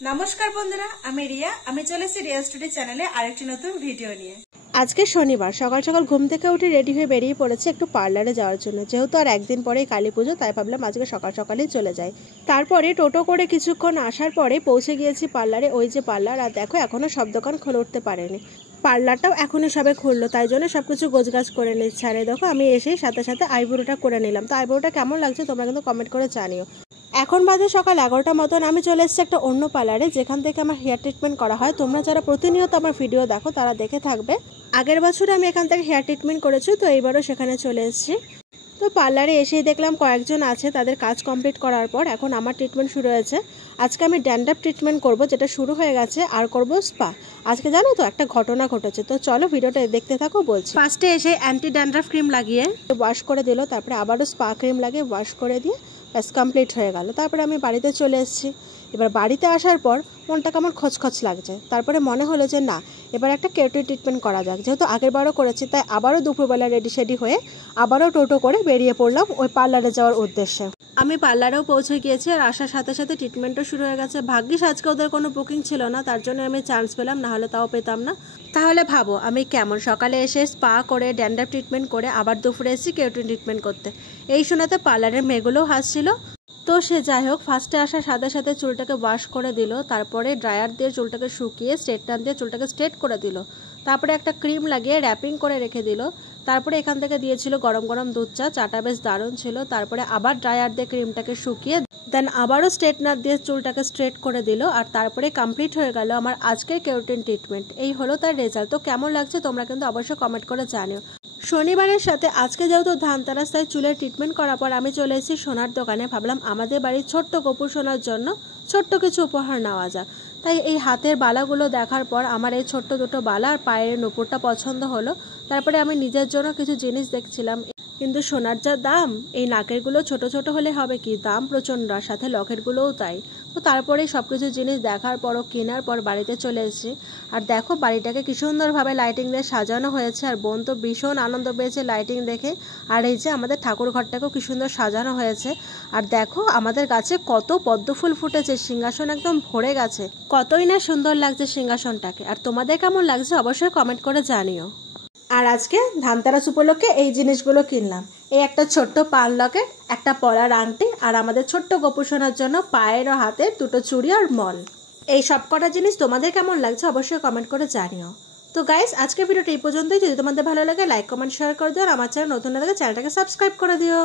নমস্কার বন্ধুরা, আমি রিয়া। আমি চলেছি রিয়া স্টুডিও চ্যানেলে আরেকটি নতুন ভিডিও নিয়ে। আজকে শনিবার সকাল সকাল ঘুম থেকে উঠে রেডি হয়ে বেরিয়ে পড়েছে একটু পার্লারে যাওয়ার জন্য। যেহেতু আর একদিন পরেই কালী পুজো, তাই ভাবলাম আজকে সকাল সকালেই চলে যাই। তারপরে টোটো করে কিছুক্ষণ আসার পরে পৌঁছে গিয়েছি পার্লারে। ওই যে পার্লার, আর দেখো এখনো সব দোকান খুলে উঠতে পারেনি। পার্লারটাও এখনই সবে খুললো, তাই জন্য সবকিছু গোছগাছ করে নিচ্ছে। আর দেখো আমি এসেই সাথে সাথে আইব্রোটা করে নিলাম। তো আইব্রোটা কেমন লাগছে তোমরা কিন্তু কমেন্ট করে জানিও। এখন বাজে সকাল 11টা মতন। আমি চলে এসেছি একটা অন্য পার্লারে, যেখান থেকে আমার হেয়ার ট্রিটমেন্ট করা হয়। তোমরা যারা প্রতিনিয়ত আমার ভিডিও দেখো তারা দেখে থাকবে। আগের বছর আমি এখান থেকে হেয়ার ট্রিটমেন্ট করেছি, তো এইবারও সেখানে চলে এসেছি। তো পার্লারে এসেই দেখলাম কয়েকজন আছে, তাদের কাজ কমপ্লিট করার পর এখন আমার ট্রিটমেন্ট শুরু হয়েছে। আজকে আমি ড্যান্ড্রাফ ট্রিটমেন্ট করব, যেটা শুরু হয়ে গেছে, আর করব স্পা। আজকে জানো তো একটা ঘটনা ঘটেছে, তো চলো ভিডিওটা দেখতে থাকো। বলছি, ফার্স্টে এসে অ্যান্টি ড্যান্ড্রাফ ক্রিম লাগিয়ে ওয়াশ করে দিল, তারপরে আবারও স্পা ক্রিম লাগিয়ে ওয়াশ করে দিয়ে ব্যাস কমপ্লিট হয়ে গেল। তারপরে আমি বাড়িতে চলে এসেছি। এবার বাড়িতে আসার পর মনটা কেমন খচখচ লাগছে। তারপরে মনে হলো যে না, এবার একটা কেটে ট্রিটমেন্ট করা যাক। যেহেতু আগেরবারও করেছি, তাই আবারও দুপুরবেলা রেডি সেডি হয়ে আবারও টোটো করে বেরিয়ে পড়লাম ওই পার্লারে যাওয়ার উদ্দেশ্যে। আমি পার্লারেও পৌঁছে গিয়েছি, আর আসার সাথে সাথে ট্রিটমেন্টও শুরু হয়ে গেছে। ভাগ্যিস আজকে ওদের কোনো বুকিং ছিল না, তার জন্য আমি চান্স পেলাম, না হলে তাও পেতাম না। তাহলে ভাবো আমি কেমন সকালে এসে স্পা করে ড্যান্ড্রাফ ট্রিটমেন্ট করে আবার দুপুরে এসেছি কেরাটিন ট্রিটমেন্ট করতে। এই শোনাতে পার্লারের মেয়েগুলোও হাসছিল। তো সে যাই হোক, ফার্স্টে আসার সাথে সাথে চুলটাকে ওয়াশ করে দিল, তারপরে ড্রায়ার দিয়ে চুলটাকে শুকিয়ে স্ট্রেটনার দিয়ে চুলটাকে স্ট্রেট করে দিল, তারপরে একটা ক্রিম লাগিয়ে র্যাপিং করে রেখে দিল। তারপরে এখান থেকে দিয়েছিল গরম গরম দুধ চা, চাটা বেশ দারুণ ছিল। তারপরে আবার ড্রায়ার দিয়ে ক্রিমটাকে শুকিয়ে দেন আবারও স্ট্রেটনার দিয়ে চুলটাকে স্ট্রেট করে দিল, আর তারপরে কমপ্লিট হয়ে গেল আমার আজকের কেরাটিন ট্রিটমেন্ট। এই হলো তার রেজাল্ট। তো কেমন লাগছে তোমরা কিন্তু অবশ্যই কমেন্ট করে জানিও। শনিবারের সাথে আজকে যেহেতু ধানতেরাস, তাই চুলের ট্রিটমেন্ট করার পর আমি চলে এসেছি সোনার দোকানে। ভাবলাম আমাদের বাড়ির ছোট্ট গপু সোনার জন্য ছোট্ট কিছু উপহার নেওয়া যাক। তাই এই হাতের বালাগুলো দেখার পর আমার এই ছোট্ট দুটো বালা আর পায়ের নুপুরটা পছন্দ হলো। তারপরে আমি নিজের জন্য কিছু জিনিস দেখছিলাম, কিন্তু সোনার যা দাম, এই নাকেরগুলো ছোট ছোট হলে হবে কি, দাম প্রচণ্ড, আর সাথে লকেটগুলোও তাই। তো তারপরে সব কিছু জিনিস দেখার পরও কেনার পর বাড়িতে চলে এসেছি। আর দেখো বাড়িটাকে কি সুন্দরভাবে লাইটিং দিয়ে সাজানো হয়েছে, আর বোন তো ভীষণ আনন্দ পেয়েছে লাইটিং দেখে। আর এই যে আমাদের ঠাকুর ঘরটাকেও কি সুন্দর সাজানো হয়েছে। আর দেখো আমাদের গাছে কত পদ্ম ফুল ফুটেছে, সিংহাসন একদম ভরে গেছে। কতই না সুন্দর লাগছে সিংহাসনটাকে। আর তোমাদের কেমন লাগছে অবশ্যই কমেন্ট করে জানিও। আর আজকে ধানতেরাস উপলক্ষে এই জিনিসগুলো কিনলাম। এই একটা ছোট্ট পান লকেট, একটা পলার আংটি, আর আমাদের ছোট্ট গোপুসোনার জন্য পায়ের ও হাতের দুটো চুড়ি আর মল। এই সব কটা জিনিস তোমাদের কেমন লাগছে অবশ্যই কমেন্ট করে জানিও। তো গাইস, আজকে ভিডিওটা এই পর্যন্তই। যদি তোমাদের ভালো লাগে লাইক কমেন্ট শেয়ার করে দিও, আর আমার চ্যানেল নতুন লাগে চ্যানেলটাকে সাবস্ক্রাইব করে দিও।